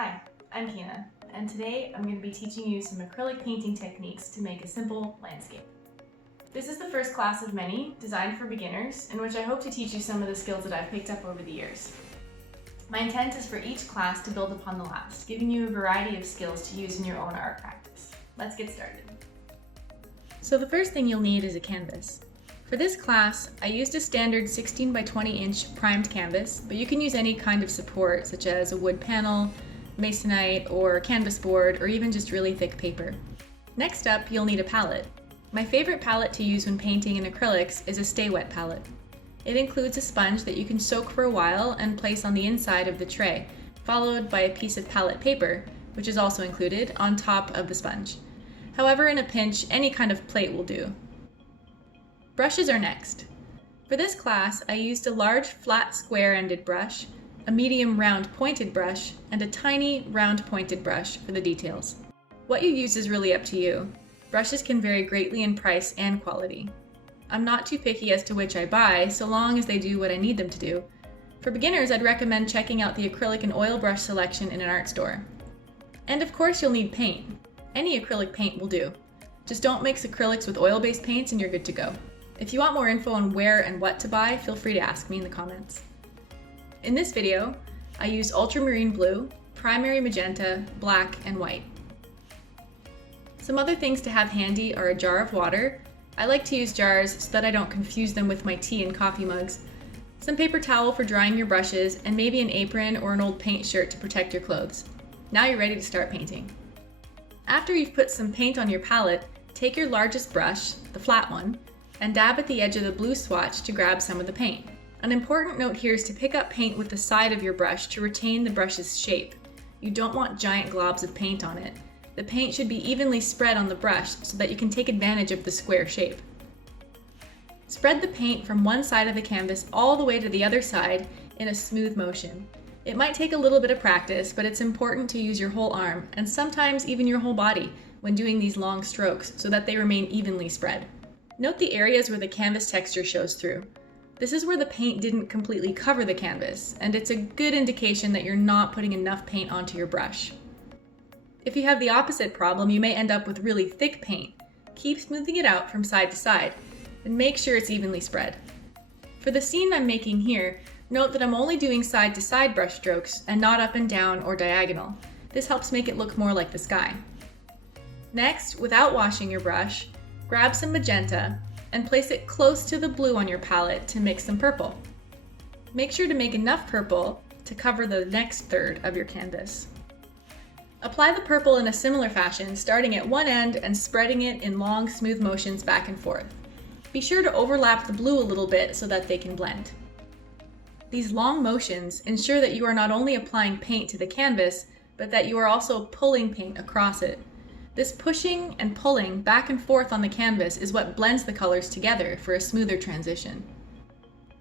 Hi, I'm Kina, and today I'm going to be teaching you some acrylic painting techniques to make a simple landscape. This is the first class of many designed for beginners, in which I hope to teach you some of the skills that I've picked up over the years. My intent is for each class to build upon the last, giving you a variety of skills to use in your own art practice. Let's get started. So the first thing you'll need is a canvas. For this class, I used a standard 16 by 20 inch primed canvas, but you can use any kind of support such as a wood panel, Masonite, or canvas board, or even just really thick paper. Next up, you'll need a palette. My favorite palette to use when painting in acrylics is a Stay Wet palette. It includes a sponge that you can soak for a while and place on the inside of the tray, followed by a piece of palette paper, which is also included, on top of the sponge. However, in a pinch, any kind of plate will do. Brushes are next. For this class, I used a large flat square-ended brush, a medium round pointed brush, and a tiny round pointed brush for the details. What you use is really up to you. Brushes can vary greatly in price and quality. I'm not too picky as to which I buy, so long as they do what I need them to do. For beginners, I'd recommend checking out the acrylic and oil brush selection in an art store. And of course, you'll need paint. Any acrylic paint will do. Just don't mix acrylics with oil-based paints and you're good to go. If you want more info on where and what to buy, feel free to ask me in the comments. In this video, I use ultramarine blue, primary magenta, black, and white. Some other things to have handy are a jar of water. I like to use jars so that I don't confuse them with my tea and coffee mugs. Some paper towel for drying your brushes, and maybe an apron or an old paint shirt to protect your clothes. Now you're ready to start painting. After you've put some paint on your palette, take your largest brush, the flat one, and dab at the edge of the blue swatch to grab some of the paint. An important note here is to pick up paint with the side of your brush to retain the brush's shape. You don't want giant globs of paint on it. The paint should be evenly spread on the brush so that you can take advantage of the square shape. Spread the paint from one side of the canvas all the way to the other side in a smooth motion. It might take a little bit of practice, but it's important to use your whole arm, and sometimes even your whole body, when doing these long strokes so that they remain evenly spread. Note the areas where the canvas texture shows through. This is where the paint didn't completely cover the canvas, and it's a good indication that you're not putting enough paint onto your brush. If you have the opposite problem, you may end up with really thick paint. Keep smoothing it out from side to side, and make sure it's evenly spread. For the scene I'm making here, note that I'm only doing side to side brush strokes and not up and down or diagonal. This helps make it look more like the sky. Next, without washing your brush, grab some magenta and place it close to the blue on your palette to mix some purple. Make sure to make enough purple to cover the next third of your canvas. Apply the purple in a similar fashion, starting at one end and spreading it in long, smooth motions back and forth. Be sure to overlap the blue a little bit so that they can blend. These long motions ensure that you are not only applying paint to the canvas, but that you are also pulling paint across it. This pushing and pulling back and forth on the canvas is what blends the colors together for a smoother transition.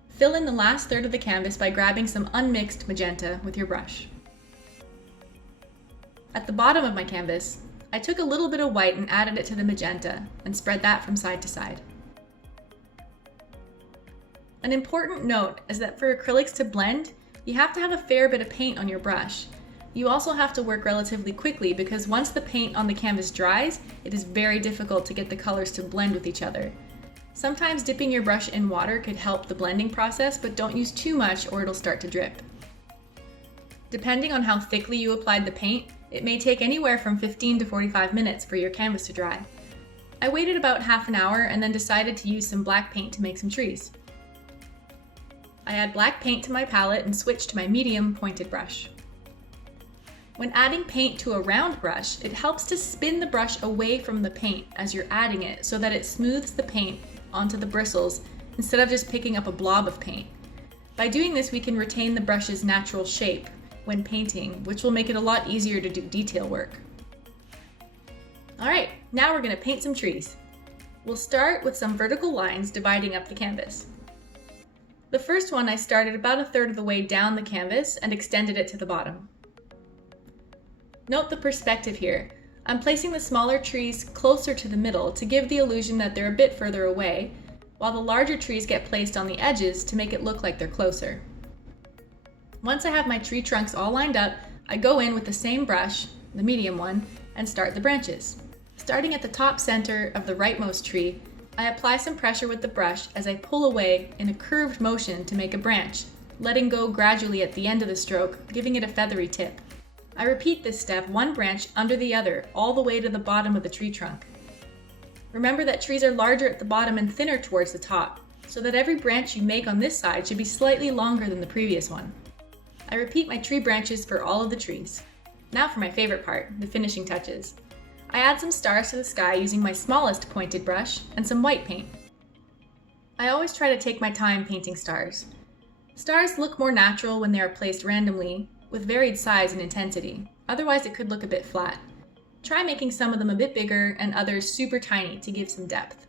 Fill in the last third of the canvas by grabbing some unmixed magenta with your brush. At the bottom of my canvas, I took a little bit of white and added it to the magenta and spread that from side to side. An important note is that for acrylics to blend, you have to have a fair bit of paint on your brush. You also have to work relatively quickly because once the paint on the canvas dries, it is very difficult to get the colors to blend with each other. Sometimes dipping your brush in water could help the blending process, but don't use too much or it'll start to drip. Depending on how thickly you applied the paint, it may take anywhere from 15 to 45 minutes for your canvas to dry. I waited about half an hour and then decided to use some black paint to make some trees. I add black paint to my palette and switch to my medium pointed brush. When adding paint to a round brush, it helps to spin the brush away from the paint as you're adding it so that it smooths the paint onto the bristles instead of just picking up a blob of paint. By doing this, we can retain the brush's natural shape when painting, which will make it a lot easier to do detail work. Alright, now we're going to paint some trees. We'll start with some vertical lines dividing up the canvas. The first one I started about a third of the way down the canvas and extended it to the bottom. Note the perspective here. I'm placing the smaller trees closer to the middle to give the illusion that they're a bit further away, while the larger trees get placed on the edges to make it look like they're closer. Once I have my tree trunks all lined up, I go in with the same brush, the medium one, and start the branches. Starting at the top center of the rightmost tree, I apply some pressure with the brush as I pull away in a curved motion to make a branch, letting go gradually at the end of the stroke, giving it a feathery tip. I repeat this step one branch under the other all the way to the bottom of the tree trunk. Remember that trees are larger at the bottom and thinner towards the top, so that every branch you make on this side should be slightly longer than the previous one. I repeat my tree branches for all of the trees. Now for my favorite part, the finishing touches. I add some stars to the sky using my smallest pointed brush and some white paint. I always try to take my time painting stars. Stars look more natural when they are placed randomly, with varied size and intensity. Otherwise it could look a bit flat. Try making some of them a bit bigger and others super tiny to give some depth.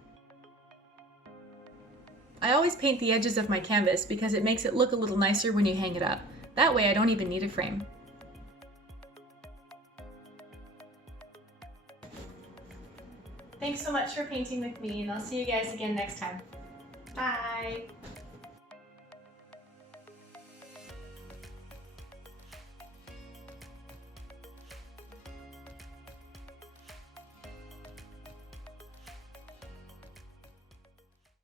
I always paint the edges of my canvas because it makes it look a little nicer when you hang it up. That way I don't even need a frame. Thanks so much for painting with me, and I'll see you guys again next time. Bye!